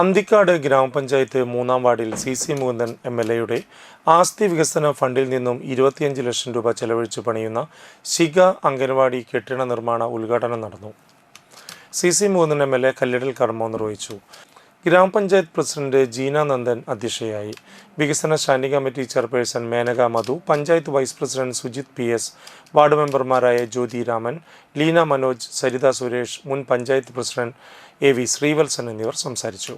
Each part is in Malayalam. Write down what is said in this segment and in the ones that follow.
അന്തിക്കാട് ഗ്രാമപഞ്ചായത്ത് മൂന്നാം വാർഡിൽ C C Mukundan M L എയുടെ ആസ്തി വികസന ഫണ്ടിൽ നിന്നും ഇരുപത്തിയഞ്ച് ലക്ഷം രൂപ ചെലവഴിച്ച് പണിയുന്ന ശിഖ അംഗൻവാടി കെട്ടിട നിർമ്മാണ ഉദ്ഘാടനം നടന്നു. C C Mukundan M L A കല്ലിടൽ കർമ്മം നിർവഹിച്ചു. ഗ്രാമപഞ്ചായത്ത് പ്രസിഡന്റ് ജീന നന്ദൻ അധ്യക്ഷയായി. വികസന standing committee chairperson Menaka Madhu panchayat vice president Sujith P S ward മെമ്പർമാരായ ജ്യോതി രാമൻ ലീന മനോജ് സരിത സുരേഷ് മുൻ panchayat president A V Sreevalsan എന്നിവർ സംസാരിച്ചു.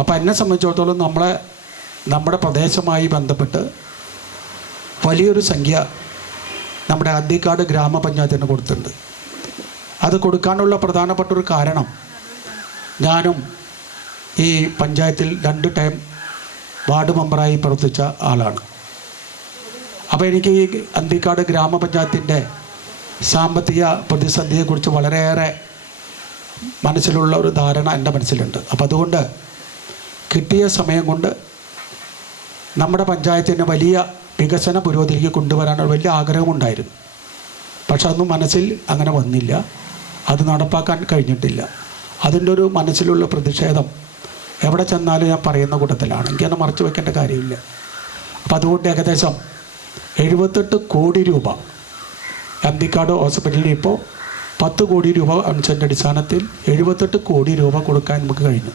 അപ്പോൾ എന്നെ സംബന്ധിച്ചിടത്തോളം നമ്മളെ നമ്മുടെ പ്രദേശമായി ബന്ധപ്പെട്ട് വലിയൊരു സംഖ്യ നമ്മുടെ അന്തിക്കാട് ഗ്രാമപഞ്ചായത്തിന് കൊടുത്തിട്ടുണ്ട്. അത് കൊടുക്കാനുള്ള പ്രധാനപ്പെട്ട ഒരു കാരണം ഞാനും ഈ പഞ്ചായത്തിൽ രണ്ട് ടൈം വാർഡ് മെമ്പറായി പ്രവർത്തിച്ച ആളാണ്. അപ്പോൾ എനിക്ക് ഈ അന്തിക്കാട് ഗ്രാമപഞ്ചായത്തിന്റെ സാമ്പത്തിക പ്രതിസന്ധിയെക്കുറിച്ച് വളരെയേറെ മനസ്സിലുള്ള ഒരു ധാരണ എന്റെ മനസ്സിലുണ്ട്. അപ്പോൾ അതുകൊണ്ട് കിട്ടിയ സമയം കൊണ്ട് നമ്മുടെ പഞ്ചായത്തിന് വലിയ വികസന പുരോഗതിക്ക് കൊണ്ടുവരാനുള്ള വലിയ ആഗ്രഹമുണ്ടായിരുന്നു. പക്ഷെ അതൊന്നും മനസ്സിൽ അങ്ങനെ വന്നില്ല. അത് നടപ്പാക്കാൻ കഴിഞ്ഞിട്ടില്ല. അതിന്റെ ഒരു മനസ്സിലുള്ള പ്രതിഷേധം എവിടെ ചെന്നാലും ഞാൻ പറയുന്ന കൂട്ടത്തിലാണ്. എനിക്കത് മറച്ചു വെക്കേണ്ട കാര്യമില്ല. അപ്പം അതുകൊണ്ട് ഏകദേശം എഴുപത്തെട്ട് കോടി രൂപ അന്തിക്കാട് ഹോസ്പിറ്റലിൽ ഇപ്പോൾ പത്ത് കോടി രൂപ അനുസരിച്ച അടിസ്ഥാനത്തിൽ എഴുപത്തെട്ട് കോടി രൂപ കൊടുക്കാൻ നമുക്ക് കഴിഞ്ഞു.